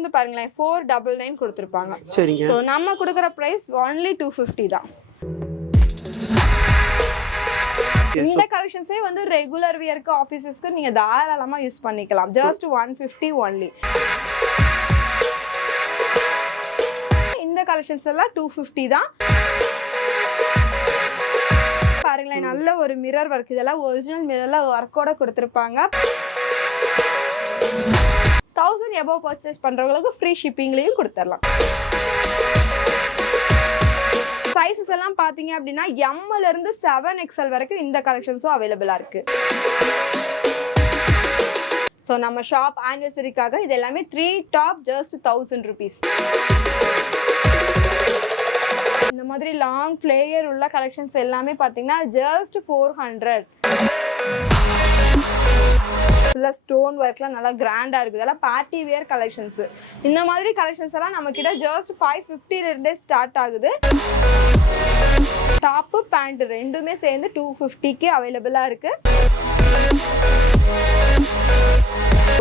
வந்து பாருங்களேன் 499 கொடுத்துருப்பாங்க. சரிங்க. ஸோ நம்ம கொடுக்குற ப்ரைஸ் ஒன்லி 250 தான். இந்த கலெக்ஷன்ஸே வந்து ரெகுலர் வியருக்கு ஆஃபீஸஸ்க்கு நீங்க தாராளமா யூஸ் பண்ணிக்கலாம். Just 150 only. இந்த கலெக்ஷன்ஸ் எல்லாம் 250 தான். பாருங்களேன் நல்ல ஒரு மிரர் ஒர்க், இதெல்லாம் ஒரிஜினல் மிரர்ல ஒர்க்கோட கொடுத்துருப்பாங்க. 1000 above பர்ச்சேஸ் பண்றவங்களுக்கு ஃப்ரீ ஷிப்பிங்லயும் கொடுத்துடலாம். சைஸஸ் எல்லாம் பாத்தீங்க அப்படின்னா எம்ல இருந்து 7XL வரைக்கும் இந்த கலெக்ஷன்ஸும் அவைலபிளா இருக்கு. ஸோ நம்ம ஷாப் ஆனிவர்சரிக்காக இது எல்லாமே 3 டாப் ஜஸ்ட் 1000 rupees. இந்த மாதிரி லாங் ஃபிளேயர் உள்ள கலெக்ஷன்ஸ் எல்லாமே பாத்தீங்கன்னா ஜஸ்ட் 400. ஃபுல்லா ஸ்டோன் ஒர்க்லாம் நல்லா கிராண்டா இருக்கு. இதெல்லாம் பார்ட்டி வியர் கலெக்ஷன்ஸ். இந்த மாதிரி கலெக்ஷன்ஸ் எல்லாம் நம்ம கிட்ட ஜஸ்ட் 550 இருந்தே ஸ்டார்ட் ஆகுது. டாப் பேண்ட் ரெண்டுமே சேர்ந்து 250க்கு அவைலபிளா இருக்கு.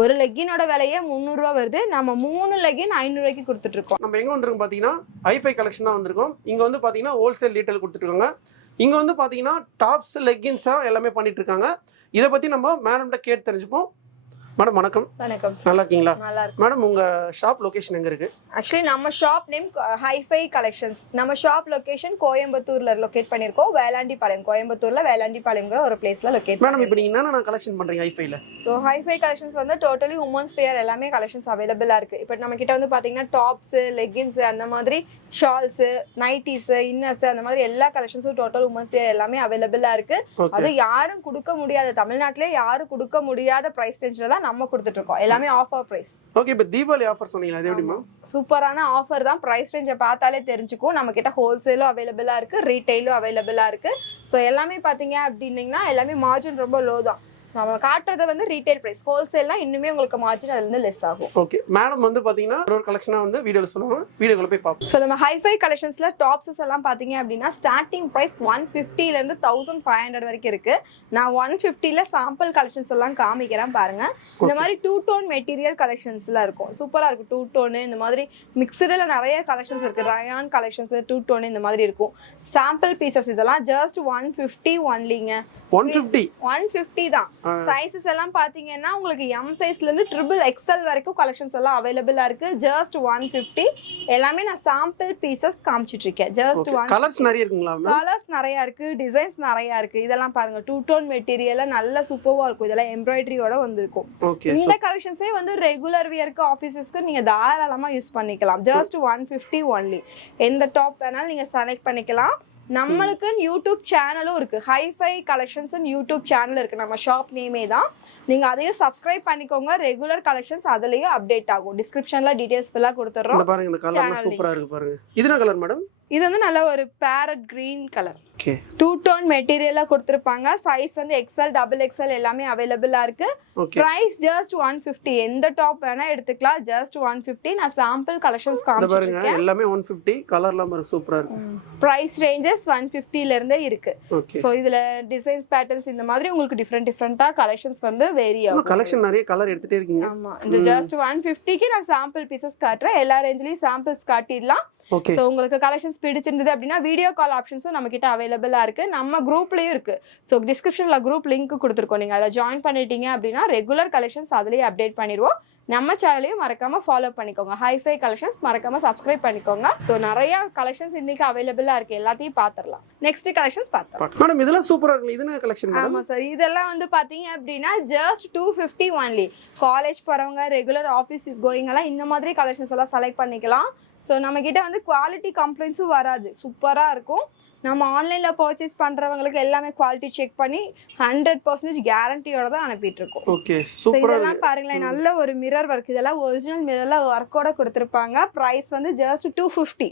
ஒரு லெக்கினோட விலையே 300 ரூபா வருது. நம்ம 3 லெக்கின் 500 ரூபாய்க்கு கொடுத்துட்டு இருக்கோம். நம்ம எங்க வந்திருக்கோம் பாத்தீங்கன்னா ஹைஃபை கலெக்ஷன் தான் வந்திருக்கோம். இங்க வந்து பாத்தீங்கன்னா ஹோல்சேல் ரீட்டைல் கொடுத்துட்டு இருக்காங்க. இங்க வந்து பாத்தீங்கன்னா டாப்ஸ் லெக்கின்ஸ் எல்லாமே பண்ணிட்டு இருக்காங்க. இதை பத்தி நம்ம மேடம்கிட்ட கேட்டு தெரிஞ்சுப்போம். மேடம் வணக்கம். வணக்கம். நல்லா இருக்கீங்களா? நல்லா இருக்கு. மேடம் உங்க ஷாப் லொகேஷன் எங்க இருக்கு? ஆக்சுவலி நம்ம ஷாப் நேம் ஹைஃபை கலெக்ஷன்ஸ். நம்ம ஷாப் லொகேஷன் கோயம்புத்தூர்ல லொகேட் பண்ணிருக்கோம். வேளாண்டிபாளையம், கோயம்புத்தூர்ல வேளாண்டிபாளையம்ங்கிற ஒரு பிளேஸ்ல லொகேட். மேடம் இப்போ நீங்க என்னென்ன கலெக்ஷன் பண்றீங்க ஹைஃபைல? ஸோ ஹைஃபை கலெக்ஷன்ஸ் வந்து டோட்டலி உமன்ஸ் வேர் எல்லாமே கலெக்ஷன்ஸ் அவைலபிளா இருக்கு. இப்போ நம்ம கிட்ட வந்து பாத்தீங்கன்னா டாப்ஸ், லெகின்ஸ், அந்த மாதிரி ஷால்ஸ், நைட்டிஸ், இன்னர்ஸ், அந்த மாதிரி எல்லா கலெக்ஷன்ஸும் டோட்டல் உமன்ஸ் வேர் எல்லாமே அவைலபிளா இருக்கு. அது யாரும் கொடுக்க முடியாத, தமிழ்நாட்டிலே யாரும் கொடுக்க முடியாத பிரைஸ் ரேஞ்சில தான் நம்ம கொடுத்துட்டு இருக்கோம். எல்லாமே ஆஃபர் பிரைஸ். ஓகே, இப்போ தீபாவளி ஆஃபர் சொன்னீங்களா, அது எப்படிமா? சூப்பரான ஆஃபர் தான். பிரைஸ் ரேஞ்சை பார்த்தாலே தெரிஞ்சுக்கும். நம்ம கிட்ட ஹோல்சேலும் அவைலபிளா இருக்கு, ரீட்டைலும் அவைலபிளா இருக்கு. ஸோ எல்லாமே பாத்தீங்க அப்படின்னீங்கன்னா எல்லாமே மார்ஜின் ரொம்ப லோ தான். நம்ம காட்டுறது வந்து ரீட்டைல் பிரைஸ். ஹோல்சேல்னா இன்னுமே உங்களுக்கு மார்ஜின் அதுல இருந்து லெஸ் ஆகும். ஓகே, மேடம் வந்து பாத்தீங்கன்னா ஒரு கலெக்ஷனா வந்து வீடியோல சொல்லுவாங்க. வீடியோக்குள்ள போய் பாப்போம். சோ நம்ம ஹைஃபை கலெக்ஷன்ஸ்ல டாப்ஸ் எல்லாம் பாத்தீங்க அப்படின்னா ஸ்டார்டிங் பிரைஸ் 150 ல இருந்து 1500 வரைக்கும் இருக்கு. நான் 150 ல சாம்பிள் கலெக்ஷன்ஸ் எல்லாம் காமிக்கிறேன் பாருங்க. இந்த மாதிரி 2 டோன் மெட்டீரியல் கலெக்ஷன்ஸ்லாம் இருக்கும். சூப்பரா இருக்கும். 2 டோன் இந்த மாதிரி மிக்ஸ்டுல நிறைய கலெக்ஷன்ஸ் இருக்கு. ரயான் கலெக்ஷன்ஸ் 2 டோன் இந்த மாதிரி இருக்கும். சாம்பிள் பீசஸ் இதெல்லாம் ஜஸ்ட் 150 ஒன்லிங்க. 150 தான். சைஸஸ் எல்லாம் பாத்தீங்கன்னா உங்களுக்கு எம் சைஸ்ல இருந்து XXL வரைக்கும் கலெக்ஷன்ஸ் எல்லாம் அவைலபிளா இருக்கு. ஜஸ்ட் 150. எல்லாமே நான் சாம்பிள் பீசஸ் காமிச்சிட்டு இருக்கேன். ஜஸ்ட் 1. கலர்ஸ் நிறைய இருக்குங்களா? கலர்ஸ் நிறைய இருக்கு, டிசைன்ஸ் நிறைய இருக்கு. இதெல்லாம் பாருங்க 2 டோன் மெட்டீரியல்ல நல்ல சூப்பர்வா இருக்கும். இதெல்லாம் எம்ப்ராய்டரியோட வந்திருக்கும். இந்த கலெக்ஷன்ஸே வந்து ரெகுலர் வியருக்கு ஆபீசஸ்க்கு நீங்க தாராளமா யூஸ் பண்ணிக்கலாம். Just 150 only. எந்த டாப் வேணாலும் நீங்க செலக்ட் பண்ணிக்கலாம். நம்மளுக்கு யூடியூப் சேனலும் இருக்கு. ஹைஃபை கலெக்ஷன்ஸ் யூடியூப் சேனல் இருக்கு. நம்ம ஷாப் நேமே தான். நீங்க அதையும் சப்ஸ்கிரைப் பண்ணிக்கோங்க. ரெகுலர் கலெக்ஷன்ஸ் அதுலயும் அப்டேட் ஆகும். டிஸ்கிரிப்ஷன்ல டீடைல்ஸ் ஃபுல்லா கொடுத்துறோம். பாருங்க, இந்த கலர் சூப்பரா இருக்கு பாருங்க. இது என்ன கலர் மேடம்? இது வந்து நல்ல ஒரு parrot green colour. Okay, 2 tone மெட்டீரியலா கொடுத்திருப்பாங்க. சைஸ் வந்து XL, XXL எல்லாமே அவைலபிளா இருக்கு. Price just 150. எந்த டாப் வேணா எடுத்துக்கலாம். ஜஸ்ட் 150. நான் சாம்பிள் கலெக்ஷன்ஸ் காமிச்சிருக்கேன். பாருங்க எல்லாமே 150. கலர்லாம் பாருங்க சூப்பரா இருக்கு. பிரைஸ் ரேஞ்சஸ் 150 ல இருந்தே இருக்கு. சோ இதுல டிசைன்ஸ், பேட்டர்ன்ஸ் இந்த மாதிரி உங்களுக்கு டிஃபரெண்டா கலெக்ஷன்ஸ் வந்து வேரி ஆகும். கலெக்ஷன் நிறைய கலர் எடுத்துட்டே இருக்கீங்க. ஆமா, இந்த ஜஸ்ட் 150க்கு நான் சாம்பிள் பீசஸ் காட்டுறேன். எல்லா ரேஞ்சிலயும் சாம்பிள்ஸ் காட்டிடலாம். ஓகே, சோ உங்களுக்கு கலெக்ஷன்ஸ் பிடிச்சிருந்தது அப்படின்னா வீடியோ கால் ஆப்ஷன்ஸும் நம்ம கிட்ட அவைலபிளா இருக்கு. நம்ம குரூப்லயும் இருக்கு. சோ டிஸ்கிரிப்ஷன்ல குரூப் லிங்க் கொடுத்துருக்கோம். நீங்க அதில் ஜாயின் பண்ணிட்டீங்க அப்படின்னா ரெகுலர் கலெக்ஷன்ஸ் அதுலயே அப்டேட் பண்ணிடுவோம். நம்ம சேனலையும் மறக்காம ஃபாலோ பண்ணிக்கோங்க. ஹைஃபை கலெக்ஷன்ஸ் மறக்காம சப்ஸ்கிரைப் பண்ணிக்கோங்க. சோ நிறைய கலெக்ஷன்ஸ் இன்னைக்கு அவைலபிளா இருக்கு. எல்லாத்தையும் பாத்துறலாம். நெக்ஸ்ட் கலெக்ஷன்ஸ் பார்த்தோம். மேடம் இதெல்லாம் சூப்பரா இருக்கு. இது என்ன கலெக்ஷன் மேடம்? ஆமா சார், இதெல்லாம் வந்து பாத்தீங்க அப்படின்னா ஜஸ்ட் 250 ஒன்லி. காலேஜ் போறவங்க, ரெகுலர் ஆஃபீஸ் இஸ் கோயிங் எல்லாம் இந்த மாதிரி கலெக்ஷன்ஸ் எல்லாம் செலக்ட் பண்ணிக்கலாம். ஸோ நம்ம கிட்ட வந்து குவாலிட்டி கம்ப்ளைண்ட்ஸும் வராது. சூப்பரா இருக்கும். நம்ம ஆன்லைன்ல பர்ச்சேஸ் பண்றவங்களுக்கு எல்லாமே குவாலிட்டி செக் பண்ணி 100% கேரண்டியோட தான் அனுப்பிட்டு இருக்கோம். ஓகே, சூப்பரா. இதெல்லாம் பாருங்களேன் நல்ல ஒரு மிரர் ஒர்க். இதெல்லாம் ஒரிஜினல் மிரர்ல ஒர்க்கோட கொடுத்திருப்பாங்க. பிரைஸ் வந்து ஜஸ்ட் 250.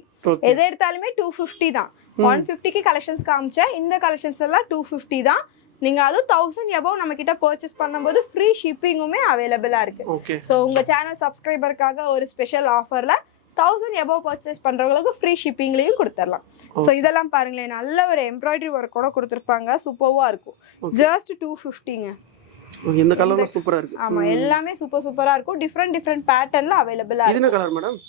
எதை எடுத்தாலுமே 250 தான். 150க்கு கலெக்ஷன்ஸ் காமிச்சேன். இந்த கலெக்ஷன்ஸ் எல்லாம் 250 தான். நீங்க அதுவும் 1000 above நம்ம கிட்ட பர்ச்சேஸ் பண்ணும்போது ஃப்ரீ ஷிப்பிங்குமே அவைலபிளா இருக்கு. ஸோ உங்க சேனல் சப்ஸ்கிரைபருக்காக ஒரு ஸ்பெஷல் ஆஃபர்ல 1000 above பர்ச்சேஸ் பண்றவங்களுக்கு ஃப்ரீ ஷிப்பிங்லயும் கொடுத்துடலாம். ஸோ இதெல்லாம் பாருங்களேன் நல்ல ஒரு எம்ப்ராய்டரி ஒர்க்கோட கொடுத்துருப்பாங்க. சூப்பர்வா இருக்கும். ஜஸ்ட் 250ங்க. இந்த கலர்லாம் சூப்பரா இருக்கு. ஆமா எல்லாமே சூப்பரா இருக்கும். டிஃப்ரெண்ட் பேட்டர்ன்ல அவைலபிளா இது என்ன கலர் மேடம்?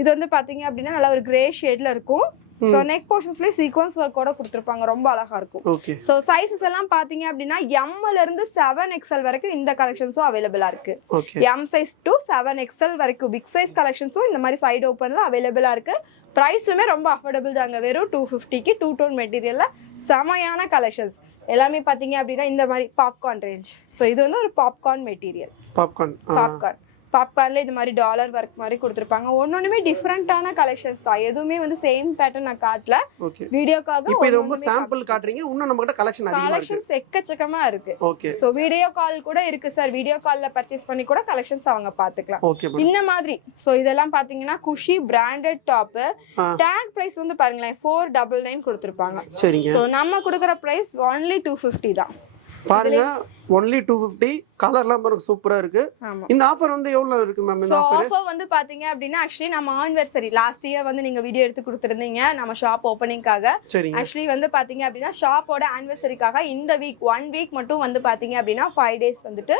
இது வந்து பாத்தீங்க அப்படின்னா நல்ல ஒரு கிரே ஷேட்ல இருக்கும். சோ நெக் போர்ஷன்ஸ்ல சீக்வென்ஸ் வர்க்கோட கொடுத்திருப்பாங்க. ரொம்ப அழகா இருக்கும். ஓகே. சோ சைஸஸ் எல்லாம் பாத்தீங்க அப்படின்னா M ல இருந்து 7XL வரைக்கும் இந்த கலெக்ஷன்ஸும் அவைலபிளா இருக்கு. Okay. M size to 7XL வரைக்கும் பிக் சைஸ் கலெக்ஷன்ஸும் இந்த மாதிரி சைடு ஓபன்ல அவைலபிளா இருக்கு. பிரைஸுமே ரொம்ப அஃபோர்டபுள் தாங்க. வெறும் 250க்கு 2 டோன் மெட்டீரியல்ல செமையான கலெக்ஷன்ஸ் எல்லாமே பாத்தீங்க அப்படின்னா இந்த மாதிரி பாப்கார்ன் ரேஞ்ச். சோ இது வந்து ஒரு பாப்கார்ன் மெட்டீரியல். பாப்கார்ன்ல இந்த மாதிரி டாலர் ஒர்க் மாதிரி கொடுத்திருப்பாங்க. ஒன்னொண்ணுமே டிஃபரெண்டான கலெக்ஷன்ஸ் தான். எதுவுமே வந்து சேம் பேட்டர்ன் நான் காட்டல. வீடியோக்காக இப்போ இது ரொம்ப சாம்பிள் காட்றீங்க. இன்னும் நம்ம கிட்ட கலெக்ஷன் அதிகமா இருக்கு. கலெக்ஷன்ஸ் எக்கச்சக்கமா இருக்கு. ஓகே. சோ வீடியோ கால் கூட இருக்கு சார். வீடியோ கால்ல பர்ச்சேஸ் பண்ணி கூட கலெக்ஷன்ஸ் அவங்க பாத்துக்கலாம். ஓகே. இந்த மாதிரி சோ இதெல்லாம் பாத்தீங்கன்னா குஷி பிராண்டட் டாப். டாக் பிரைஸ் வந்து பாருங்களேன் 499 கொடுத்திருப்பாங்க. சரிங்க. சோ நம்ம கொடுக்கிற பிரைஸ் only 250 தான். பாருங்க only 250. கலர்லாம் பாருங்க சூப்பரா இருக்கு. இந்த ஆஃபர் வந்து எவ்வளவு இருக்கு மேம்? இந்த ஆஃபர் வந்து பாத்தீங்க அப்படின்னா ஆக்சுவலி நம்ம ஆனிவர்சரி லாஸ்ட் இயர் வந்து நீங்க வீடியோ எடுத்து கொடுத்திருந்தீங்க நம்ம ஷாப் ஓபனிங்காக. ஆக்சுவலி வந்து பாத்தீங்க அப்படின்னா ஷாப்போட ஆனிவர்சரிக்காக இந்த வீக் 1 வீக் மட்டும் வந்து பாத்தீங்க அப்படின்னா 5 டேஸ் வந்துட்டு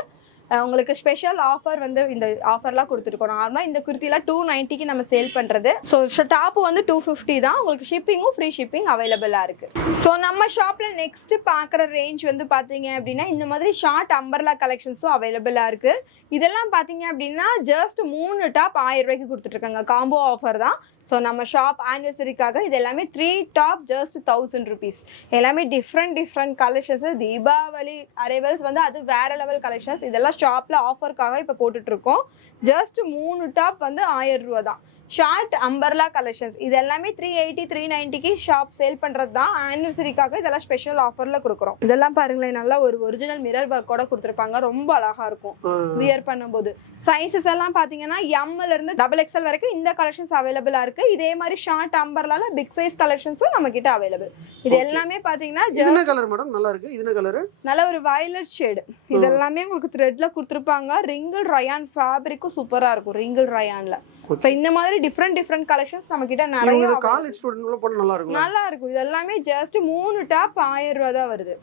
உங்களுக்கு ஸ்பெஷல் ஆஃபர் வந்து இந்த ஆஃபர்லாம் கொடுத்துருக்கோம். நார்மலா இந்த குர்த்திலாம் 290க்கு நம்ம சேல் பண்றது. ஸோ டாப் வந்து 250 தான். உங்களுக்கு ஷிப்பிங்கும் ஃப்ரீ ஷிப்பிங் அவைலபிளா இருக்கு. ஸோ நம்ம ஷாப்ல நெக்ஸ்ட் பாக்குற ரேஞ்ச் வந்து பாத்தீங்க அப்படின்னா இந்த மாதிரி ஷார்ட் அம்பர்லா கலெக்ஷன்ஸும் அவைலபிளா இருக்கு. இதெல்லாம் பாத்தீங்க அப்படின்னா ஜஸ்ட் 3 டாப் 1000 ரூபாய்க்கு கொடுத்துட்டு இருக்காங்க. காம்போ ஆஃபர் தான். ஸோ நம்ம ஷாப் ஆனிவர்சரிக்காக இது எல்லாமே 3 டாப் ஜஸ்ட் 1000 rupees. எல்லாமே டிஃப்ரெண்ட் கலெக்ஷன்ஸ். தீபாவளி அரைவல்ஸ் வந்து அது வேற லெவல் கலெக்ஷன்ஸ். இதெல்லாம் ஷாப்ல ஆஃபருக்காக இப்போ போட்டுட்டு இருக்கோம். ஜஸ்ட் 3 டாப் வந்து 1000 ரூபா தான். ஷார்ட் அம்பர்லா கலெக்ஷன்ஸ் இது எல்லாமே 380 390க்கு ஷாப் சேல் பண்றது தான். ஆனிவர்சரிக்காக இதெல்லாம் ஸ்பெஷல் ஆஃபர்ல கொடுக்குறோம். இதெல்லாம் பாருங்களேன் நல்லா ஒரு ஒரிஜினல் மிரர் ஒர்க்கோட கொடுத்துருப்பாங்க. ரொம்ப அழகா இருக்கும் வியர் பண்ணும்போது. சைஸஸ் எல்லாம் பாத்தீங்கன்னா M ல இருந்து XXL வரைக்கும் இந்த கலெக்ஷன்ஸ் அவைலபிளா இருக்கு. இதே மாதிரி ஷார்ட் அம்பர்லால பிக் சைஸ் கலெக்ஷன்ஸும் நம்ம கிட்ட அவைலபிள். இது எல்லாமே பாத்தீங்கன்னா என்ன கலர் மேடம்? நல்லா இருக்கு. இது என்ன கலர்? நல்ல ஒரு வயலட் ஷேட். இது எல்லாமே உங்களுக்கு த்ரெட்ல கொடுத்துருப்பாங்க. ரிங்கிள் ரயான் ஃபேப்ரிக்கும் சூப்பரா இருக்கும். ரிங்கிள் ரயான்ல சோ இந்த மாதிரி டிஃப்ரெண்ட் கலெக்ஷன்ஸ் நம்ம கிட்ட நிறைய. காலேஜ் ஸ்டூடெண்ட்ல போட நல்லா இருக்கும். நல்லா இருக்கும். இது எல்லாமே ஜஸ்ட் 3 டாப் 1000 ரூபாய் தான் வருது.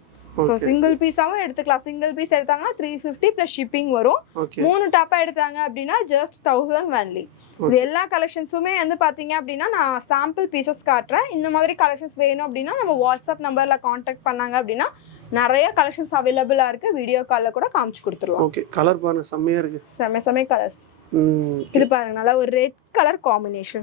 சோ சிங்கிள் பீஸாவும் எடுத்துக்கலாம். சிங்கிள் பீஸ் எடுத்தாங்கன்னா 350 பிளஸ் ஷிப்பிங் வரும். 3 டாப்பா எடுத்தாங்க அப்படின்னா ஜஸ்ட் 1000 only. இது எல்லா கலெக்ஷன்ஸுமே வந்து பாத்தீங்க அப்படின்னா நான் சாம்பிள் பீசஸ் காட்டுறேன். இந்த மாதிரி கலெக்ஷன்ஸ் வேணும் அப்படின்னா நம்ம வாட்ஸ்அப் நம்பர்ல கான்டாக்ட் பண்ணாங்க அப்படின்னா நிறைய கலெக்ஷன்ஸ் அவைலபிளா இருக்கு. வீடியோ கால்ல கூட காமிச்சு கொடுத்துருவோம். ஓகே. கலர் பாருங்க செமையா இருக்கு. செமையா கலர்ஸ். இது பாருங்க நல்லா ஒரு ரெட் கலர் காம்பினேஷன்.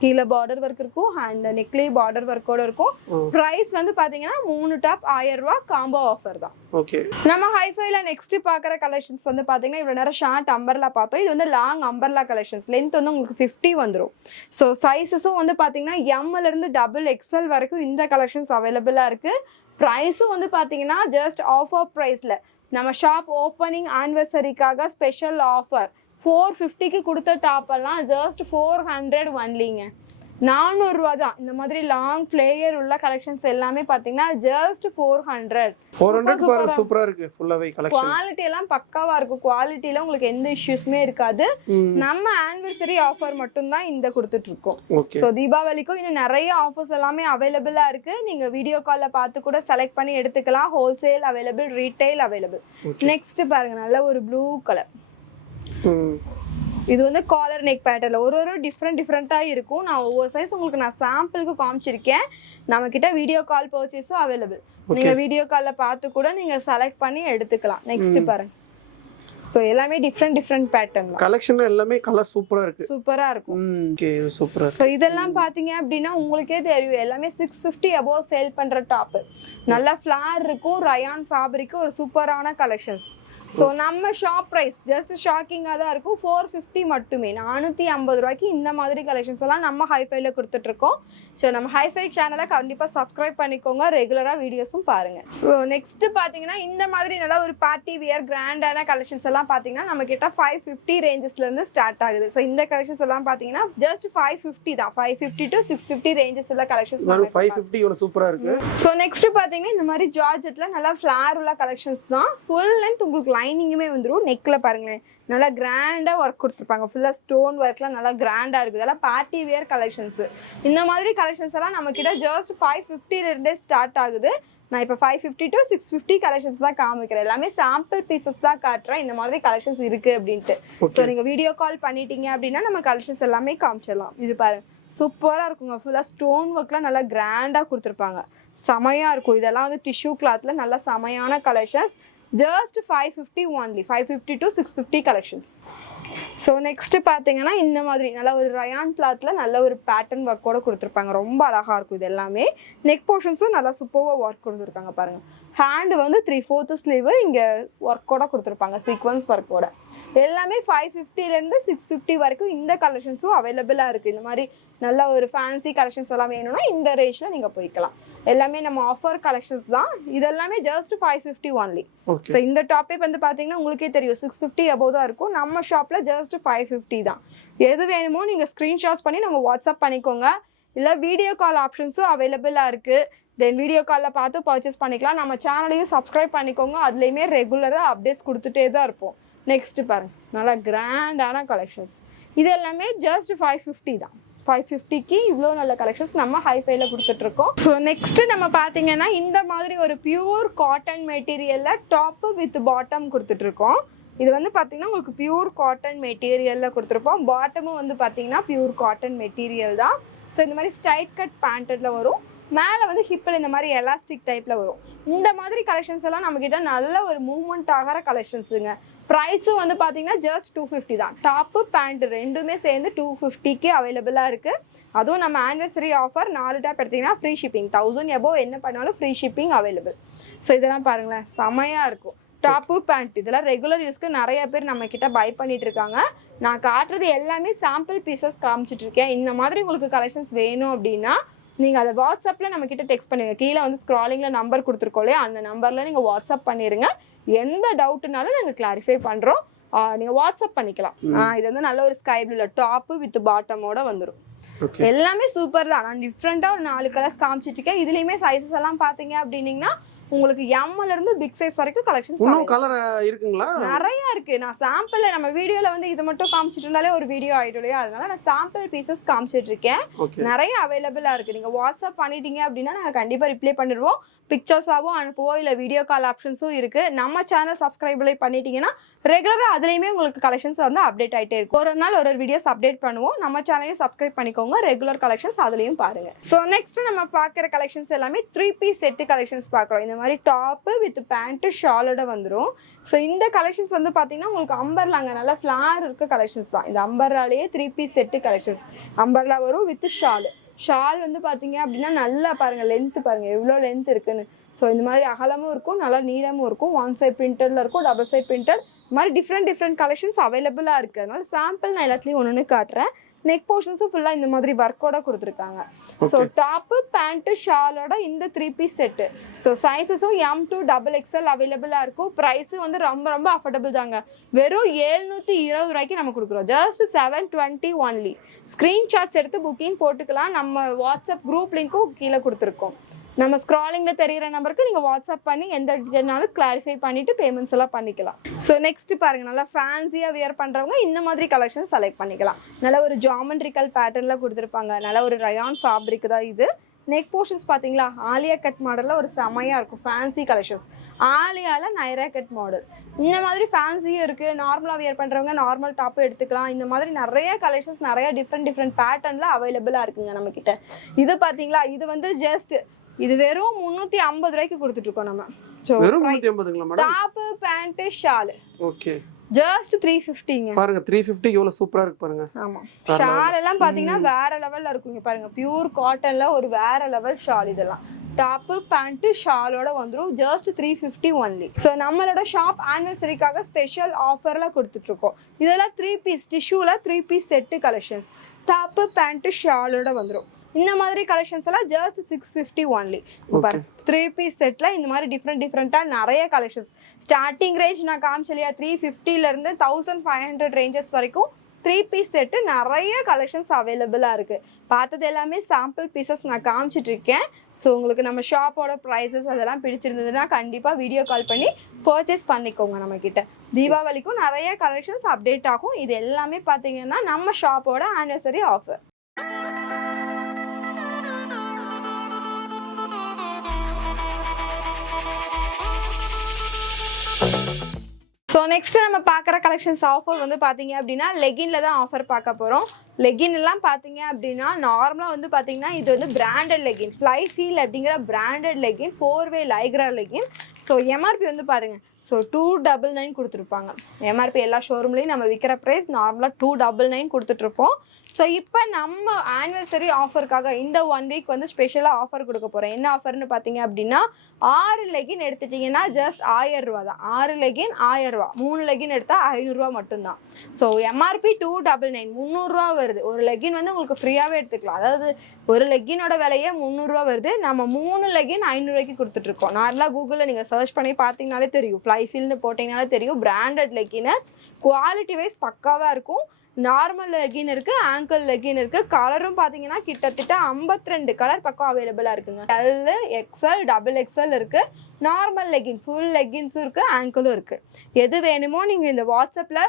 கீழ பார்டர் வர்க் இருக்கும். அந்த நெக்லி பார்டர் வர்க்கோட இருக்கும். பிரைஸ் வந்து பாத்தீங்கன்னா 3 டாப் 1000 ரூபாய் காம்போ ஆஃபர் தான். ஓகே. நம்ம ஹைஃபைல நெக்ஸ்ட் பாக்குற கலெக்ஷன்ஸ் வந்து பாத்தீங்கன்னா இவ்வளவு நேரம் ஷார்ட் அம்பர்லா பார்த்தோம். இது வந்து லாங் அம்பர்லா கலெக்ஷன்ஸ். லென்த் வந்து உங்களுக்கு 50 வந்துரும். சோ சைஸஸும் வந்து பாத்தீங்கன்னா M ல இருந்து XXL வரைக்கும் இந்த கலெக்ஷன்ஸ் அவைலபிளா இருக்கு. பிரைஸும் வந்து பாத்தீங்கன்னா ஜஸ்ட் ஆஃபர் பிரைஸ்ல நம்ம ஷாப் ஓப்பனிங் ஆனிவர்சரிக்காக ஸ்பெஷல் ஆஃபர் 450க்கு கொடுத்த டாப் எல்லாம் ஜஸ்ட் 400 ஒன்லிங்க. 400 ரூபா தான். இந்த மாதிரி லாங் பிளேயர் உள்ள கலெக்ஷன்ஸ் எல்லாமே பாத்தீங்கன்னா ஜஸ்ட் 400 சூப்பரா இருக்கு. ஃபுல்லாவே கலெக்ஷன் குவாலிட்டி எல்லாம் பக்காவா இருக்கும். குவாலிட்டில உங்களுக்கு எந்த இஷ்யூஸ்மே இருக்காது. நம்ம ஆனிவர்சரி ஆஃபர் மட்டும் தான் இந்த கொடுத்துட்டு இருக்கோம். சோ தீபாவளிக்கும் இன்னும் நிறைய ஆஃபர்ஸ் எல்லாமே அவைலபிளா இருக்கு. நீங்க வீடியோ கால்ல பார்த்து கூட செலக்ட் பண்ணி எடுத்துக்கலாம். Wholesale available, retail available. Next பாருங்க நல்ல ஒரு ப்ளூ கலர். இது வந்து காலர் நெக் பேட்டர்ல ஒரு டிஃப்ரெண்டா இருக்கும். நான் ஒவ்வொரு சைஸ் உங்களுக்கு நான் சாம்பிளுக்கு காமிச்சிருக்கேன். நம்ம கிட்ட வீடியோ கால் பர்ச்சேஸும் அவைலபிள். நீங்க வீடியோ கால்ல பார்த்து கூட நீங்க செலக்ட் பண்ணி எடுத்துக்கலாம். நெக்ஸ்ட் பாருங்க. சோ எல்லாமே டிஃப்ரெண்ட் பேட்டர்ன் தான். கலெக்ஷன் எல்லாமே கலர் சூப்பரா இருக்கு. சூப்பரா இருக்கும். ஓகே சூப்பரா. சோ இதெல்லாம் பாத்தீங்க அப்படின்னா உங்களுக்கே தெரியும் எல்லாமே 650 above சேல் பண்ற டாப். நல்லா ஃபிளார் இருக்கும். ரயான் ஃபேப்ரிக் ஒரு சூப்பரான கலெக்ஷன்ஸ். சோ நம்ம ஷாப் பிரைஸ் ஜஸ்ட் ஷாக்கிங்கா தான் இருக்கும். 450 மட்டுமே. 450 ரூபாய்க்கு இந்த மாதிரி கலெக்ஷன்ஸ் எல்லாம் நம்ம ஹைஃபைல கொடுத்துட்டு இருக்கோம். சோ நம்ம ஹைஃபை சேனலை கண்டிப்பா சப்ஸ்கிரைப் பண்ணிக்கோங்க. ரெகுலரா வீடியோஸும் பாருங்க. ஸோ நெக்ஸ்ட் பாத்தீங்கன்னா இந்த மாதிரி நல்லா ஒரு பார்ட்டி வியர் கிராண்டான கலெக்ஷன்ஸ் எல்லாம் பாத்தீங்கன்னா நம்ம கிட்ட 550 ரேஞ்சஸ்ல இருந்து ஸ்டார்ட் ஆகுது. சோ இந்த கலெக்ஷன்ஸ் எல்லாம் பாத்தீங்கன்னா ஜஸ்ட் 550 தான். 550 to 650 ரேஞ்சஸ் உள்ள கலெக்ஷன்ஸ். 550 இவ்வளவு சூப்பரா இருக்கு. சோ நெக்ஸ்ட் பாத்தீங்கன்னா இந்த மாதிரி ஜார்ஜெட்ல நல்லா ஃபிளார் உள்ள கலெக்ஷன்ஸ் தான். ஃபுல் லென்த் உங்களுக்கு லைனிங்குமே வந்துடும். நெக்ல பாருங்களேன் நல்லா கிராண்டா ஒர்க் கொடுத்துருப்பாங்க. ஃபுல்லா ஸ்டோன் ஒர்க்லாம் நல்லா கிராண்டா இருக்குது. அதெல்லாம் பார்ட்டி வியர் கலெக்ஷன்ஸ். இந்த மாதிரி கலெக்ஷன்ஸ் எல்லாம் நம்ம கிட்ட ஜஸ்ட் 550ல இருந்தே ஸ்டார்ட் ஆகுது. நான் இப்போ 550 to 650 கலெக்ஷன்ஸ் தான் காமிக்கிறேன். எல்லாமே சாம்பிள் பீசஸ் தான் காட்டுறேன், இந்த மாதிரி கலெக்ஷன்ஸ் இருக்கு அப்படின்ட்டு. ஸோ நீங்க வீடியோ கால் பண்ணிட்டீங்க அப்படின்னா நம்ம கலெக்ஷன்ஸ் எல்லாமே காமிச்சிடலாம். இது பாருங்க, சூப்பராக இருக்குங்க. ஃபுல்லாக ஸ்டோன் ஒர்க்லாம் நல்லா கிராண்டாக கொடுத்துருப்பாங்க, செமையாக இருக்கும். இதெல்லாம் வந்து டிஷ்யூ கிளாத்தில் நல்ல செமையான collections. Just 550 only, 550 to 650 collections. So next பார்த்தீங்கன்னா இந்த மாதிரி நல்ல ஒரு ரயான் கிளாத்தில் நல்ல ஒரு பேட்டர்ன் ஒர்க்கோட கொடுத்துருப்பாங்க, ரொம்ப அழகாக இருக்கும். இது எல்லாமே நெக் போர்ஷன்ஸும் நல்லா சூப்பராக ஒர்க் கொடுத்துருக்காங்க பாருங்க. ஹேண்டு வந்து 3/4 ஸ்லீவு இங்கே ஒர்க்கோட கொடுத்துருப்பாங்க, சீக்வன்ஸ் ஒர்க்கோட. எல்லாமே 550லேருந்து 650 வரைக்கும் இந்த கலெக்ஷன்ஸும் அவைலபிளாக இருக்குது. இந்த மாதிரி நல்ல ஒரு ஃபேன்சி கலெக்ஷன்ஸ் எல்லாம் வேணும்னா இந்த ரேஞ்சில் நீங்கள் போய்க்கலாம். எல்லாமே நம்ம ஆஃபர் கலெக்ஷன்ஸ் தான். இதெல்லாமே ஜஸ்ட் 550 ஒன்லி. ஸோ இந்த டாப்பே வந்து பார்த்தீங்கன்னா உங்களுக்கே தெரியும் 650 அபோவ் தான் இருக்கும். நம்ம ஷாப்பில் ஜஸ்ட் 550 தான். எது வேணுமோ நீங்கள் ஸ்க்ரீன்ஷாட்ஸ் பண்ணி நம்ம வாட்ஸ்அப் பண்ணிக்கோங்க. இல்லை வீடியோ கால் ஆப்ஷன்ஸும் அவைலபிளாக இருக்குது. தென் வீடியோ காலில் பார்த்து பர்ச்சேஸ் பண்ணிக்கலாம். நம்ம சேனலையும் சப்ஸ்கிரைப் பண்ணிக்கோங்க, அதுலேயுமே ரெகுலராக அப்டேட்ஸ் கொடுத்துட்டே தான் இருப்போம். நெக்ஸ்ட் பாருங்க, நல்லா கிராண்டான கலெக்ஷன்ஸ். இது எல்லாமே ஜஸ்ட் 550 தான். 550க்கு இவ்வளோ நல்ல கலெக்ஷன்ஸ் நம்ம ஹைஃபைல கொடுத்துட்ருக்கோம். ஸோ நெக்ஸ்ட் நம்ம பார்த்தீங்கன்னா இந்த மாதிரி ஒரு பியூர் காட்டன் மெட்டீரியலில் டாப்பு வித் பாட்டம் கொடுத்துட்ருக்கோம். இது வந்து பார்த்தீங்கன்னா உங்களுக்கு பியூர் காட்டன் மெட்டீரியலில் கொடுத்துருப்போம். பாட்டமும் வந்து பார்த்தீங்கன்னா பியூர் காட்டன் மெட்டீரியல் தான். ஸோ இந்த மாதிரி ஸ்ட்ரைட் கட் பேண்டட்ல வரும். மேலே வந்து ஹிப்பில் இந்த மாதிரி எலாஸ்டிக் டைப்பில் வரும். இந்த மாதிரி கலெக்ஷன்ஸ் எல்லாம் நம்மக்கிட்ட நல்ல ஒரு மூவ்மெண்ட் ஆகிற கலெக்ஷன்ஸுங்க. ப்ரைஸும் வந்து பார்த்தீங்கன்னா ஜஸ்ட் 250 தான். டாப்பு பேண்ட் ரெண்டுமே சேர்ந்து 250க்கு அவைலபிளாக இருக்குது. அதுவும் நம்ம ஆனிவர்சரி ஆஃபர் 4 டாப் எடுத்திங்கன்னா ஃப்ரீ ஷிப்பிங். 1000 எபோவ் என்ன பண்ணாலும் ஃப்ரீ ஷிப்பிங் அவைலபிள். ஸோ இதெல்லாம் பாருங்களேன், செமையாக இருக்கும். டாப்பு பேண்ட் இதெல்லாம் ரெகுலர் யூஸ்க்கு நிறைய பேர் நம்ம கிட்ட பை பண்ணிட்டு இருக்காங்க. நான் காட்டுறது எல்லாமே சாம்பிள் பீசஸ் காமிச்சிட்டு இருக்கேன். இந்த மாதிரி உங்களுக்கு கலெக்ஷன்ஸ் வேணும் அப்படின்னா நீங்கள் அதை வாட்ஸ்அப்பில் நம்ம கிட்ட டெக்ஸ்ட் பண்ணுங்க. கீழே வந்து ஸ்க்ராலிங்கில் நம்பர் கொடுத்துருக்கோம் இல்லையா, அந்த நம்பரில் நீங்கள் வாட்ஸ்அப் பண்ணிடுங்க. எந்த டவுட்னாலும் நாங்கள் கிளாரிஃபை பண்ணுறோம், நீங்கள் வாட்ஸ்அப் பண்ணிக்கலாம். இது வந்து நல்ல ஒரு ஸ்கை ப்ளூல டாப்பு வித் பாட்டமோட வந்துடும். எல்லாமே சூப்பர் தான். நான் டிஃப்ரெண்ட்டாக ஒரு 4 கலர்ஸ் காமிச்சிட்டு இருக்கேன். இதுலேயுமே சைஸஸ் எல்லாம் பார்த்தீங்க அப்படின்னீங்கன்னா உங்களுக்கு எம்ல இருந்து பிக் சைஸ் வரைக்கும் கலெக்ஷன்ஸ் இன்னும் கலர் இருக்குங்களா? நிறைய இருக்கு. நான் சாம்பிள் நம்ம வீடியோல வந்து இது மட்டும் காமிச்சிட்டு இருந்தாலே ஒரு வீடியோ ஆயிடும் இல்லையா, அதனால நான் சாம்பிள் பீசஸ் காமிச்சிட்டு இருக்கேன். நிறைய அவைலபிளா இருக்கு. நீங்க வாட்ஸ்அப் பண்ணிட்டீங்க அப்படின்னா நாங்க கண்டிப்பா ரிப்ளை பண்ணிடுவோம். பிக்சர்ஸாவும் அனுப்புவோம், இல்ல வீடியோ கால் ஆப்ஷன்ஸும் இருக்கு. நம்ம சேனல் சப்ஸ்கிரைப் பண்ணிட்டீங்கன்னா ரெகுலரா அதுலயுமே உங்களுக்கு கலெக்ஷன்ஸ் வந்து அப்டேட் ஆயிட்டே இருக்கும். ஒரு நாள் ஒரு வீடியோஸ் அப்டேட் பண்ணுவோம். நம்ம சேனலையும் சப்ஸ்கிரைப் பண்ணிக்கோங்க, ரெகுலர் கலெக்ஷன்ஸ் அதுலயும் பாருங்க. ஸோ நெக்ஸ்ட் நம்ம பாக்குற கலெக்ஷன்ஸ் எல்லாமே 3 பீஸ் செட் கலெக்ஷன்ஸ் பாக்குறோம். இந்த மாதிரி டாப்பு வித் பேண்ட் ஷாலோட வந்துடும். ஸோ இந்த கலெக்ஷன்ஸ் வந்து பார்த்தீங்கன்னா உங்களுக்கு அம்பர்லாங்க நல்லா ஃப்ளார் இருக்க கலெக்ஷன்ஸ் தான். இந்த அம்பர்லாலேயே 3 பீஸ் செட்டு கலெக்ஷன்ஸ். அம்பர்லா வரும் வித் ஷால். ஷால் வந்து பார்த்தீங்க அப்படின்னா நல்லா பாருங்கள், லென்த்து பாருங்கள் எவ்வளோ லென்த் இருக்குன்னு. ஸோ இந்த மாதிரி அகலமும் இருக்கும், நல்லா நீளமும் இருக்கும். 1 சைட் பிரிண்டடில் இருக்கும், 2 சைட் பிரிண்டட். இந்த மாதிரி டிஃப்ரெண்ட் கலெக்ஷன்ஸ் அவைலபிளாக இருக்குது. அதனால சாம்பிள் நான் எல்லாத்துலேயும் ஒன்று காட்டுறேன். நெக் போர்ஷன்ஸும் ஃபுல்லாக இந்த மாதிரி ஒர்க்கோட கொடுத்துருக்காங்க. ஸோ டாப்பு பேண்ட்டு ஷாலோட இந்த 3 பீஸ் செட்டு. ஸோ சைஸஸும் M to XXL அவைலபிளாக இருக்கும். ப்ரைஸும் வந்து ரொம்ப அஃபோர்டபுள் தாங்க. வெறும் 720 ரூபாய்க்கு நம்ம கொடுக்குறோம். Just 720 only. ஸ்க்ரீன்ஷாட்ஸ் எடுத்து புக்கிங் போட்டுக்கலாம். நம்ம வாட்ஸ்அப் குரூப் லிங்க்கும் கீழே கொடுத்துருக்கோம். நம்ம ஸ்க்ராலிங்கில் தெரிகிற நம்பருக்கு நீங்கள் வாட்ஸ்அப் பண்ணி எந்த டீட்டெயில்னாலும் கிளாரிஃபை பண்ணிவிட்டு பேமெண்ட்ஸ் எல்லாம் பண்ணிக்கலாம். ஸோ நெக்ஸ்ட் பாருங்கள், நல்லா ஃபேன்சியாக வியர் பண்ணுறவங்க இந்த மாதிரி கலெக்ஷன் செலக்ட் பண்ணிக்கலாம். நல்ல ஒரு ஜாமெண்ட்ரிக்கல் பேட்டர்னில் கொடுத்துருப்பாங்க. நல்ல ஒரு ரயான் ஃபேப்ரிக் தான் இது. நெக் போர்ஷன்ஸ் பார்த்தீங்களா, ஆலியா கட் மாடலில் ஒரு செமையாக இருக்கும். Fancy collections. ஆலியாவில் நைரா கட் மாடல். இந்த மாதிரி ஃபேன்சியும் இருக்குது. நார்மலாக வியர் பண்ணுறவங்க நார்மல் டாப்பும் எடுத்துக்கலாம். இந்த மாதிரி நிறைய கலெக்ஷன்ஸ் நிறைய டிஃப்ரெண்ட் பேட்டர்னில் அவைலபிளாக இருக்குங்க நம்மக்கிட்ட. இது பார்த்தீங்களா, இது வந்து ஜஸ்ட் இது வெறும் 350 ரூபாய்க்கு கொடுத்துட்டு இருக்கோம் நம்ம. வெறும் 350ங்களா madam? Top pant shawl. Okay. Just 350ங்க. பாருங்க 350 எவ்வளவு சூப்பரா இருக்கு பாருங்க. ஆமா. ஷால் எல்லாம் பாத்தீங்கன்னா வேற லெவல்ல இருக்குங்க பாருங்க. பியூர் காட்டன்ல ஒரு வேற லெவல் ஷால் இதெல்லாம். டாப் பேண்ட் ஷாலோட வந்துரும். Just 350 only. ஸோ நம்மளோட ஷாப் ஆனிவர்சரிக்காக ஸ்பெஷல் ஆஃபர்ல கொடுத்துட்டு இருக்கோம். இதெல்லாம் 3 பீஸ் டிஷ்யூல 3 piece set collections. Top pant ஷாலோட வந்துரும். இந்த மாதிரி கலெக்ஷன்ஸ் எல்லாம் ஜஸ்ட் 650 ஒன்லி. 3 பீஸ் செட்ல இந்த மாதிரி டிஃப்ரெண்டா நிறைய கலெக்ஷன்ஸ். ஸ்டார்டிங் ரேஞ்ச் நான் காமிச்சலையா 350ல இருந்து 1500 ரேஞ்சஸ் வரைக்கும் 3 பீஸ் செட்டு நிறைய கலெக்ஷன்ஸ் அவைலபிளா இருக்கு. பார்த்தது எல்லாமே சாம்பிள் பீசஸ் நான் காமிச்சிட்டு இருக்கேன். ஸோ உங்களுக்கு நம்ம ஷாப்போட ப்ரைஸஸ் அதெல்லாம் பிடிச்சிருந்ததுன்னா கண்டிப்பா வீடியோ கால் பண்ணி பர்ச்சேஸ் பண்ணிக்கோங்க. நம்ம கிட்ட தீபாவளிக்கும் நிறைய கலெக்ஷன்ஸ் அப்டேட் ஆகும். இது எல்லாமே பார்த்தீங்கன்னா நம்ம ஷாப்போட ஆனிவர்சரி ஆஃபர். ஸோ நெக்ஸ்ட் நம்ம பார்க்குற கலெக்ஷன்ஸ் ஆஃபர் வந்து பார்த்தீங்க அப்படின்னா லெகின்ல தான் ஆஃபர் பார்க்க போகிறோம். லெகின் எல்லாம் பார்த்தீங்க அப்படின்னா நார்மலாக வந்து பார்த்தீங்கன்னா இது வந்து பிராண்டட் லெகின், ஃப்ளை ஃபீல் அப்படிங்கிற பிராண்டட் லெகின், 4-வே லைக்ரா லெகின். ஸோ எம்ஆர்பி வந்து பாருங்கள், ஸோ 299 கொடுத்துருப்பாங்க. எம்ஆர்பி எல்லா ஷோரூம்லேயும் நம்ம விற்கிற ப்ரைஸ் நார்மலாக 299 கொடுத்துட்ருப்போம். ஸோ இப்போ நம்ம ஆனிவர்சரி ஆஃபருக்காக இந்த 1 வீக் வந்து ஸ்பெஷலாக ஆஃபர் கொடுக்க போகிறோம். என்ன ஆஃபர்னு பார்த்தீங்க அப்படின்னா 6 லெகின் எடுத்துட்டிங்கன்னா ஜஸ்ட் 1000 ரூபா தான். 6 லெகின் 1000 ரூபா, 3 லெகின் எடுத்தால் 500 ரூபா மட்டும்தான். ஸோ எம்ஆர்பி 299, 300 ரூபா வருது. ஒரு லெகின் வந்து உங்களுக்கு ஃப்ரீயாகவே எடுத்துக்கலாம். அதாவது ஒரு லெகினோட விலையே 300 ரூபா வருது. நம்ம 3 லெகின் 500 ரூபாய்க்கு கொடுத்துட்ருக்கோம். நார்மலாக கூகுளில் நீங்கள் சர்ச் பண்ணி பார்த்தீங்கனாலே தெரியும், ஃப்ளை ஃபீல்னு போட்டிங்கனாலே தெரியும். பிராண்டட் லெகின்னு குவாலிட்டி வைஸ் பக்காவாக இருக்கும். நார்மல் லெகின் இருக்குது, ஆங்கிள் லெகின் இருக்குது. கலரும் பார்த்தீங்கன்னா கிட்டத்தட்ட 52 கலர் பக்கம் அவைலபிளாக இருக்குங்க. எல், எக்ஸ்எல், XXL இருக்குது. நார்மல் லெகின், ஃபுல் லெகின்ஸும் இருக்குது, ஆங்கிளும் இருக்குது. எது வேணுமோ நீங்கள் இந்த வாட்ஸ்அப்பில்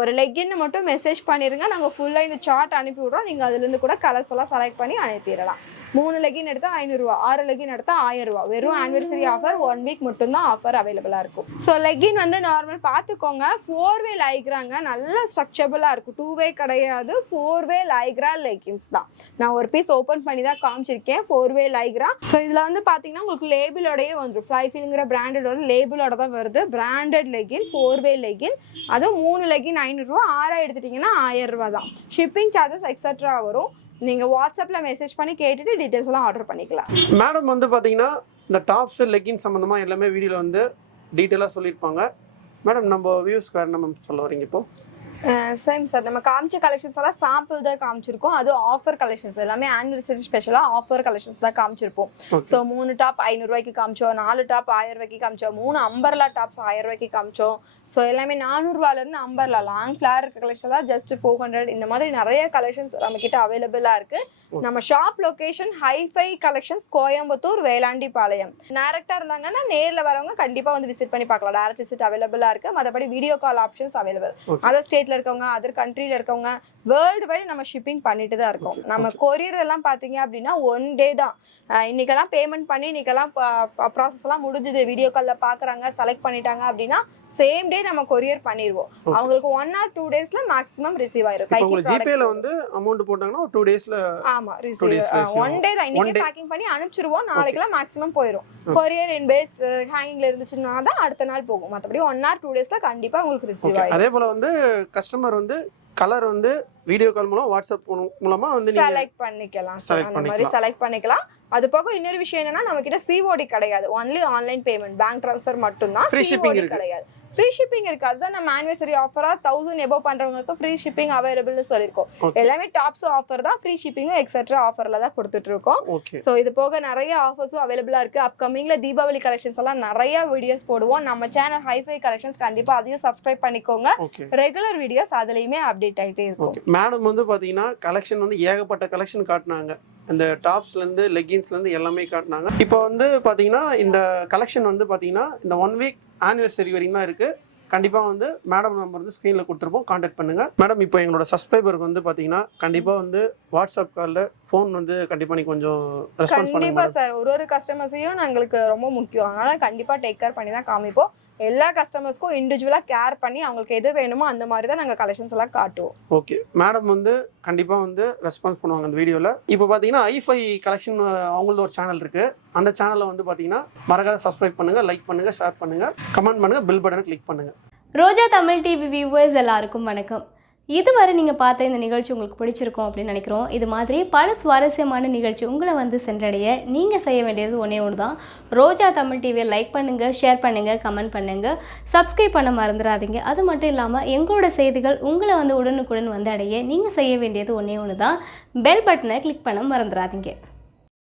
ஒரு லெகின்னு மட்டும் மெசேஜ் பண்ணிடுங்க. நாங்கள் ஃபுல்லாக இந்த சார்ட் அனுப்பி விட்றோம். நீங்கள் அதுலேருந்து கூட கலர்ஸ் எல்லாம் செலக்ட் பண்ணி அனுப்பிடலாம். 3 லெகின் எடுத்தால் 500 ரூபா, 6 லெகின் எடுத்தால் 1000 ரூபா. வெறும் ஆனிவர்சரி ஆஃபர் 1 வீக் மட்டும்தான் ஆஃபர் அவைலபிளாக இருக்கும். ஸோ லெகின் வந்து நார்மல் பார்த்துக்கோங்க, 4-வே லைக்ராங்க, நல்ல ஸ்ட்ரக்சரபுளாக இருக்கும். 2-வே கிடையாது, 4-வே லைக்ரா லெகின்ஸ் தான். நான் ஒரு பீஸ் ஓப்பன் பண்ணி தான் காமிச்சிருக்கேன், 4-வே லைக்ரா. ஸோ இதில் வந்து பார்த்தீங்கன்னா உங்களுக்கு லேபிளோடையே வந்துடும். ஃப்ளை ஃபீல்ங்கிற பிராண்டட் லேபிளோட தான் வருது. பிராண்டட் லெகின், 4-வே லெகின். அதுவும் 3 லெகின் 500 ரூபா, 6 எடுத்துட்டிங்கன்னா 1000 ரூபா தான். ஷிப்பிங் சார்ஜஸ் எக்ஸட்ரா வரும். நீங்கள் வாட்ஸ்அப்பில் மெசேஜ் பண்ணி கேட்டுட்டு டீட்டெயில்ஸ் எல்லாம் ஆர்டர் பண்ணிக்கலாம். மேடம் வந்து பார்த்தீங்கன்னா இந்த டாப்ஸ் லெகின் சம்மந்தமாக எல்லாமே வீடியோவில் வந்து டீட்டெயிலாக சொல்லியிருப்பாங்க. மேடம் நம்ம வியூஸ்க்கு வேறு நம்ம சொல்ல வரீங்க இப்போ? சேம் சார், நம்ம காமிச்ச கலெக்ஷன்ஸ் எல்லாம் சாம்பிள் தான் காமிச்சிருக்கோம். அதுவும் ஆஃபர் கலெக்ஷன்ஸ் எல்லாமே ஆனிவர்சரி ஸ்பெஷலாக ஆஃபர் கலெக்ஷன்ஸ் தான் காமிச்சிருப்போம். ஸோ 3 டாப் 500 ரூபாய்க்கு காமிச்சோம், 4 டாப் 1000 ரூபாய்க்கு காமிச்சோம், 3 அம்பர்லா டாப்ஸ் 1000 ரூபாய்க்கு காமிச்சோம். ஸோ எல்லாமே 400 ரூபாயிலேருந்து அம்பர்லா லாங் ஃப்ளேர் இருக்க கலெக்ஷன்லாம் ஜஸ்ட் 400. இந்த மாதிரி நிறைய கலெக்ஷன்ஸ் நம்ம கிட்ட அவைலபிளாக இருக்கு. நம்ம shop location hifi collections, Coimbatore, Velandipalayam. டேரக்டாக இருந்தாங்கன்னா நேரில் வரவங்க கண்டிப்பாக வந்து விசிட் பண்ணி பார்க்கலாம். டேரக்ட் விசிட் அவைலபிளாக இருக்கு. மற்றபடி video call options available. Other ஸ்டேட்ல இருக்கவங்க, அதர் கண்ட்ரியில் இருக்கவங்க, வேர்ல்டு வைடு நம்ம ஷிப்பிங் பண்ணிட்டு தான் இருக்கோம். நம்ம கொரியர் எல்லாம் பார்த்தீங்க அப்படின்னா 1 டே தான். இன்னைக்கெல்லாம் பேமெண்ட் பண்ணி இன்னைக்கெல்லாம் ப்ராசஸ் எல்லாம் முடிஞ்சுது, வீடியோ காலில் பார்க்குறாங்க, செலக்ட் பண்ணிட்டாங்க அப்படின்னா சேம் டே நம்ம கொரியர் பண்ணிடுவோம். அவங்களுக்கு 1 or 2 டேஸ்ல மேக்ஸிமம் ரிசீவ் ஆயிரும். உங்களுக்கு ஜிபேல வந்து அமௌண்ட் போட்டாங்கன்னா 2 டேஸ்ல ஆமா ரிசீவ். 1 டே தான். இன்னைக்கு பேக்கிங் பண்ணி அனுப்பிச்சிருவோம், நாளைக்குலாம் மேக்ஸிமம் போயிடும். கொரியர் இன் பேஸ் ஹேங்கிங்ல இருந்துச்சுன்னா தான் அடுத்த நாள் போகும். மற்றபடி 1 or 2 டேஸ்ல கண்டிப்பா உங்களுக்கு ரிசீவ் ஆயிடும். அதே போல வந்து கஸ்டமர் வந்து கலர் வந்து வீடியோ கால் மூலம் வாட்ஸ்அப் மூலமா வந்து நீங்க செலக்ட் பண்ணிக்கலாம். அந்த மாதிரி செலக்ட் பண்ணிக்கலாம். அது போக இன்னொரு விஷயம் என்னன்னா நம்ம கிட்ட சிஓடி கிடையாது, only online payment, bank transfer மட்டும்தான். ஃப்ரீ ஷிப்பிங் கிடையாது. ஃப்ரீ ஷிப்பிங் இருக்கு. அதுதான் நம்ம ஆனிவர்சரி ஆஃபரா 1000 எபோவ் பண்றவங்களுக்கு ஃப்ரீ ஷிப்பிங் அவைலபிள்னு சொல்லிருக்கோம். எல்லாமே டாப்ஸும் ஆஃபர் தான், ஃப்ரீ ஷிப்பிங்கும் எக்ஸெட்ரா ஆஃபர்ல தான் கொடுத்துட்டு இருக்கோம். சோ இது போக நிறைய ஆஃபர்ஸும் அவைலபிளா இருக்கு. அப்கமிங்ல தீபாவளி கலெக்ஷன்ஸ் எல்லாம் நிறைய வீடியோஸ் போடுவோம். நம்ம சேனல் ஹைஃபை கலெக்ஷன்ஸ் கண்டிப்பா அதையும் சப்ஸ்கிரைப் பண்ணிக்கோங்க. ரெகுலர் வீடியோஸ் அதுலயுமே அப்டேட் ஆயிட்டே இருக்கும். மேடம் வந்து பாத்தீங்கன்னா கலெக்ஷன் வந்து ஏகப்பட்ட கலெக்ஷன் காட்டினாங்க. இந்த டாப்ஸ்ல இருந்து லெகின்ஸ்ல இருந்து எல்லாமே காட்டினாங்க. இப்போ வந்து பாத்தீங்கன்னா இந்த கலெக்ஷன் வந்து பாத்தீங்கன்னா இந்த 1 வீக் ஆனிவர்சரி வரைக்கும் தான் இருக்கு. கண்டிப்பா வந்து மேடம் நம்பர் வந்து ஸ்கிரீன்ல கொடுத்துருப்போம், கான்டாக்ட் பண்ணுங்க. மேடம் இப்போ எங்களோட சப்ஸ்கிரைபருக்கு வந்து பாத்தீங்கன்னா கண்டிப்பா வந்து வாட்ஸ்அப் கால்ல ஃபோன் வந்து கண்டிப்பா நீ கொஞ்சம் ரெஸ்பான்ஸ் பண்ணுங்க. கண்டிப்பா சார், ஒரு கஸ்டமர்ஸையும் எங்களுக்கு ரொம்ப முக்கியம். அதனால கண்டிப்பா டேக் கேர் பண்ணி தான் காமிப்போம். எல்லா கஸ்டமர்ஸ்க்கும் இண்டிவிஜுவலா கேர் பண்ணி அவங்களுக்கு எது வேணுமோ அந்த மாதிரி தான் நாங்க கலெக்ஷன்ஸ் எல்லாம் காட்டுவோம். ஓகே, மேடம் வந்து கண்டிப்பா வந்து ரெஸ்பான்ஸ் பண்ணுவாங்க அந்த வீடியோல. இப்போ பாத்தீங்கன்னா ஐஃபை கலெக்ஷன் அவங்களோட ஒரு சேனல் இருக்கு. அந்த சேனல்ல வந்து பாத்தீங்கன்னா மறக்காத சப்ஸ்கிரைப் பண்ணுங்க, லைக் பண்ணுங்க, ஷேர் பண்ணுங்க, கமெண்ட் பண்ணுங்க, பெல் பட்டனை கிளிக் பண்ணுங்க. ரோஜா தமிழ் டிவி வியூவர்ஸ் எல்லாருக்கும் வணக்கம். இதுவரை நீங்கள் பார்த்த இந்த நிகழ்ச்சி உங்களுக்கு பிடிச்சிருக்கும் அப்படின்னு நினைக்கிறோம். இது மாதிரி பல சுவாரஸ்யமான நிகழ்ச்சி உங்களை வந்து சென்றடைய நீங்கள் செய்ய வேண்டியது ஒன்றே ஒன்று தான். ரோஜா தமிழ் டிவியை லைக் பண்ணுங்கள், ஷேர் பண்ணுங்கள், கமெண்ட் பண்ணுங்கள், சப்ஸ்கிரைப் பண்ண மறந்துடாதீங்க. அது மட்டும் இல்லாமல் எங்களோட செய்திகள் உங்களை வந்து உடனுக்குடன் வந்து அடைய நீங்கள் செய்ய வேண்டியது ஒன்றே ஒன்று தான், பெல் பட்டனை கிளிக் பண்ண மறந்துடாதீங்க.